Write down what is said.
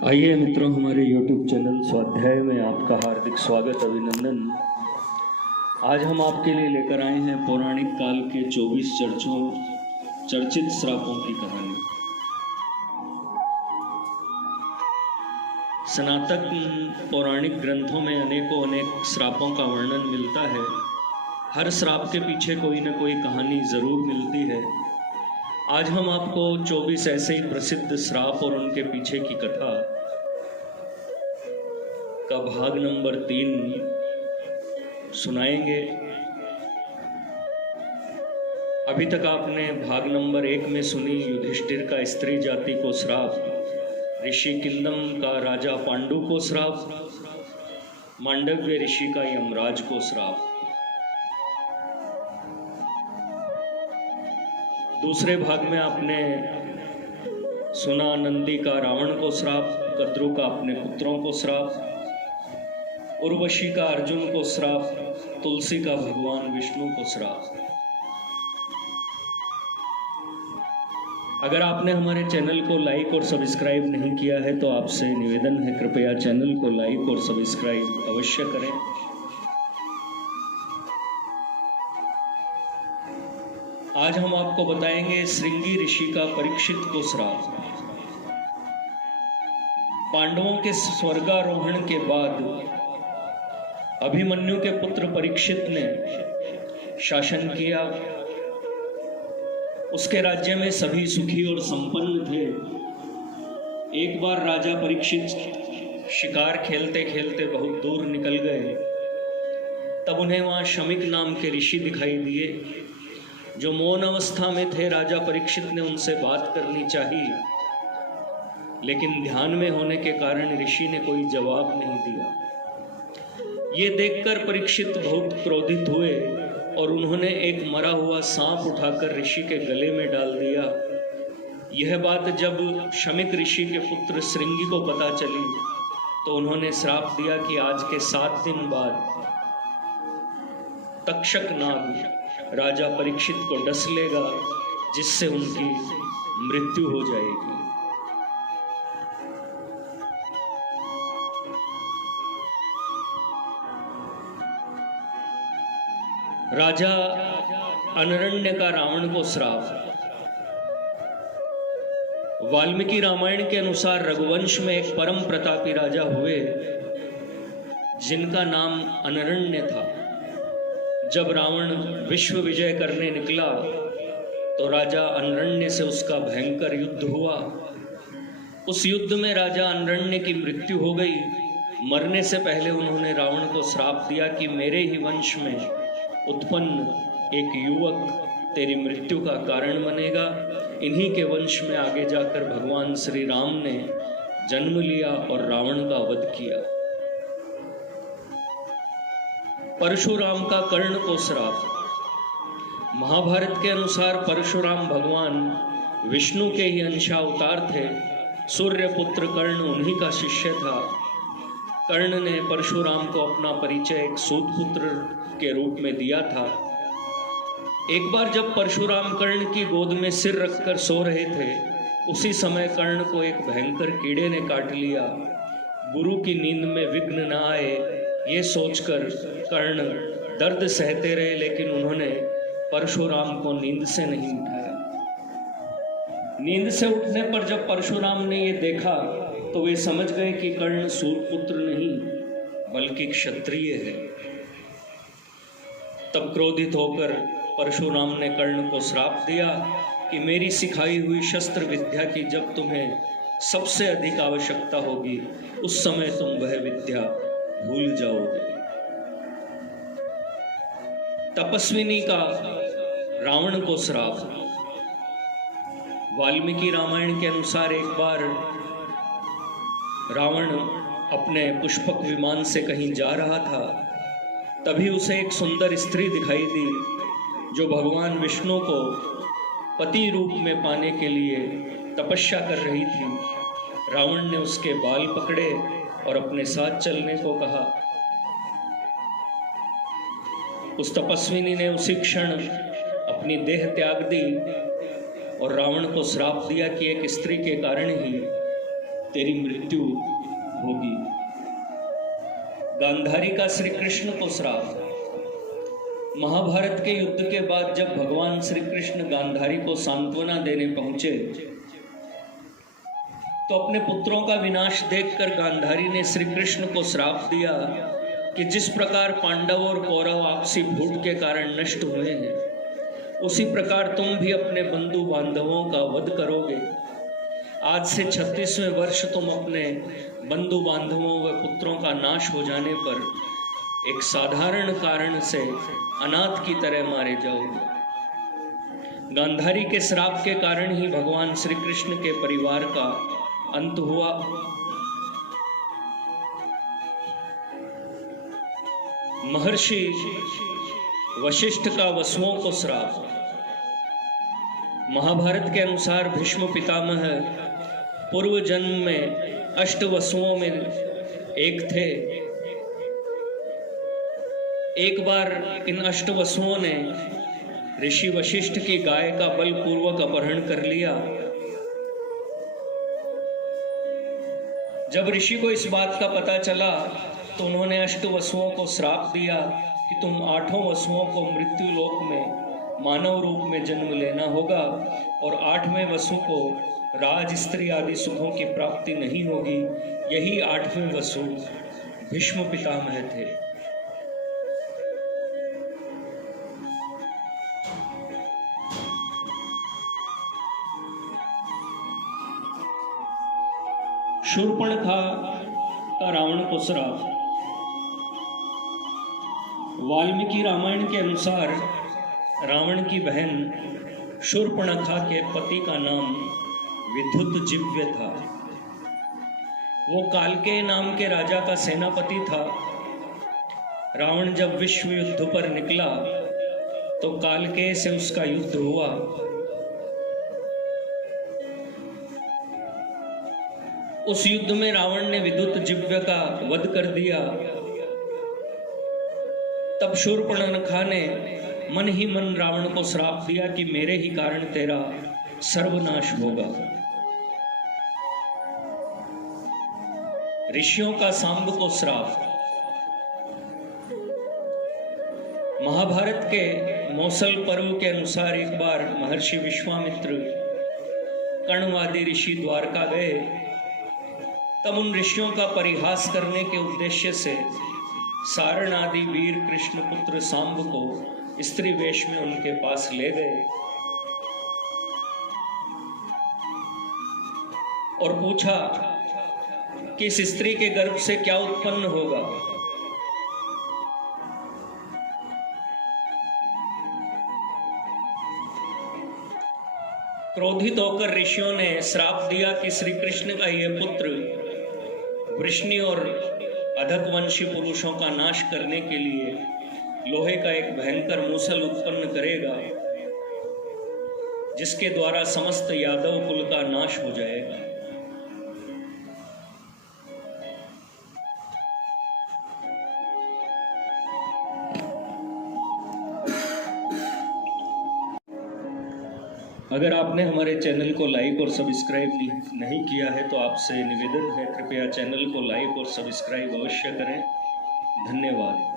आइए मित्रों, हमारे YouTube चैनल स्वाध्याय में आपका हार्दिक स्वागत, अभिनंदन। आज हम आपके लिए लेकर आए हैं पौराणिक काल के 24 चर्चित श्रापों की कहानी। सनातन पौराणिक ग्रंथों में अनेक श्रापों का वर्णन मिलता है। हर श्राप के पीछे कोई न कोई कहानी जरूर मिलती है। आज हम आपको 24 ऐसे ही प्रसिद्ध श्राप और उनके पीछे की कथा का भाग नंबर 3 सुनाएंगे। अभी तक आपने भाग नंबर 1 में सुनी युधिष्ठिर का स्त्री जाति को श्राप, ऋषि किंदम का राजा पांडु को श्राप, मांडव्य ऋषि का यमराज को श्राप। दूसरे भाग में आपने सुना नंदी का रावण को श्राप, कद्रु का अपने पुत्रों को श्राप, उर्वशी का अर्जुन को श्राप, तुलसी का भगवान विष्णु को श्राप। अगर आपने हमारे चैनल को लाइक और सब्सक्राइब नहीं किया है तो आपसे निवेदन है, कृपया चैनल को लाइक और सब्सक्राइब अवश्य करें। आज हम आपको बताएंगे श्रृंगी ऋषि का परीक्षित को श्राप। पांडवों के स्वर्गारोहण के बाद अभिमन्यु के पुत्र परीक्षित ने शासन किया। उसके राज्य में सभी सुखी और संपन्न थे। एक बार राजा परीक्षित शिकार खेलते खेलते बहुत दूर निकल गए। तब उन्हें वहां शमिक नाम के ऋषि दिखाई दिए जो मौन अवस्था में थे। राजा परीक्षित ने उनसे बात करनी चाहिए, लेकिन ध्यान में होने के कारण ऋषि ने कोई जवाब नहीं दिया। ये देखकर परीक्षित बहुत क्रोधित हुए और उन्होंने एक मरा हुआ सांप उठाकर ऋषि के गले में डाल दिया। यह बात जब शमिक ऋषि के पुत्र श्रृंगी को पता चली तो उन्होंने श्राप दिया कि आज के 7 दिन बाद तक्षक नाग राजा परीक्षित को डस लेगा, जिससे उनकी मृत्यु हो जाएगी। राजा अनरण्य का रावण को श्राप। वाल्मीकि रामायण के अनुसार रघुवंश में एक परम प्रतापी राजा हुए जिनका नाम अनरण्य था। जब रावण विश्व विजय करने निकला तो राजा अनरण्य से उसका भयंकर युद्ध हुआ। उस युद्ध में राजा अनरण्य की मृत्यु हो गई। मरने से पहले उन्होंने रावण को श्राप दिया कि मेरे ही वंश में उत्पन्न एक युवक तेरी मृत्यु का कारण बनेगा। इन्हीं के वंश में आगे जाकर भगवान श्री राम ने जन्म लिया और रावण का वध किया। परशुराम का कर्ण को श्राप। महाभारत के अनुसार परशुराम भगवान विष्णु के ही अंशावतार थे। सूर्य पुत्र कर्ण उन्हीं का शिष्य था। कर्ण ने परशुराम को अपना परिचय एक सूत पुत्र के रूप में दिया था। एक बार जब परशुराम कर्ण की गोद में सिर रखकर सो रहे थे, उसी समय कर्ण को एक भयंकर कीड़े ने काट लिया। गुरु की नींद में विघ्न न आए, ये सोचकर कर्ण दर्द सहते रहे, लेकिन उन्होंने परशुराम को नींद से नहीं उठाया। नींद से उठने पर जब परशुराम ने ये देखा तो वे समझ गए कि कर्ण सूत पुत्र नहीं बल्कि क्षत्रिय है। तब क्रोधित होकर परशुराम ने कर्ण को श्राप दिया कि मेरी सिखाई हुई शस्त्र विद्या की जब तुम्हें सबसे अधिक आवश्यकता होगी, उस समय तुम वह विद्या भूल जाओगे। तपस्विनी का रावण को श्राप। वाल्मीकि रामायण के अनुसार एक बार रावण अपने पुष्पक विमान से कहीं जा रहा था। तभी उसे एक सुंदर स्त्री दिखाई दी जो भगवान विष्णु को पति रूप में पाने के लिए तपस्या कर रही थी। रावण ने उसके बाल पकड़े और अपने साथ चलने को कहा। उस तपस्विनी ने उसी क्षण अपनी देह त्याग दी और रावण को श्राप दिया कि एक स्त्री के कारण ही तेरी मृत्यु होगी। गांधारी का श्री कृष्ण को श्राप। महाभारत के युद्ध के बाद जब भगवान श्री कृष्ण गांधारी को सांत्वना देने पहुंचे तो अपने पुत्रों का विनाश देखकर गांधारी ने श्री कृष्ण को श्राप दिया कि जिस प्रकार पांडव और कौरव आपसी फूट के कारण नष्ट हुए हैं, उसी प्रकार तुम भी अपने बंधु बांधवों का वध करोगे। आज से 36वें वर्ष तुम अपने बंधु बांधवों व पुत्रों का नाश हो जाने पर एक साधारण कारण से अनाथ की तरह मारे जाओगे। गांधारी के श्राप के कारण ही भगवान श्री कृष्ण के परिवार का अंत हुआ। महर्षि वशिष्ठ का वसुओं को श्राप। महाभारत के अनुसार भीष्म पितामह पूर्व जन्म में 8 वसुओं में एक थे। एक बार इन 8 वसुओं ने ऋषि वशिष्ठ की गाय का बलपूर्वक अपहरण कर लिया। जब ऋषि को इस बात का पता चला तो उन्होंने 8 वसुओं को श्राप दिया कि तुम 8 वसुओं को मृत्यु लोक में मानव रूप में जन्म लेना होगा और 8वें वसु को राज स्त्री आदि सुखों की प्राप्ति नहीं होगी। यही 8वें वसु भीष्म पितामह थे। शूर्पणखा का रावण को श्राप। वाल्मीकि रामायण के अनुसार रावण की बहन शूर्पणखा के पति का नाम विद्युतजिह्व था। वो कालकेय नाम के राजा का सेनापति था। रावण जब विश्व युद्ध पर निकला तो कालकेय से उसका युद्ध हुआ। उस युद्ध में रावण ने विद्युतजिह्व का वध कर दिया। तब शूर्पणखा ने मन ही मन रावण को श्राप दिया कि मेरे ही कारण तेरा सर्वनाश होगा। ऋषियों का सांब को श्राप। महाभारत के मौसल पर्व के अनुसार एक बार महर्षि विश्वामित्र कर्णवादी ऋषि द्वारका गए। तब उन ऋषियों का परिहास करने के उद्देश्य से सारण आदि वीर कृष्ण पुत्र सांब को स्त्री वेश में उनके पास ले गए और पूछा कि इस स्त्री के गर्भ से क्या उत्पन्न होगा। क्रोधित होकर ऋषियों ने श्राप दिया कि श्री कृष्ण का यह पुत्र वृष्णि और अधकवंशी पुरुषों का नाश करने के लिए लोहे का एक भयंकर मूसल उत्पन्न करेगा, जिसके द्वारा समस्त यादव कुल का नाश हो जाएगा। अगर आपने हमारे चैनल को लाइक और सब्सक्राइब नहीं किया है तो आपसे निवेदन है, कृपया चैनल को लाइक और सब्सक्राइब अवश्य करें। धन्यवाद।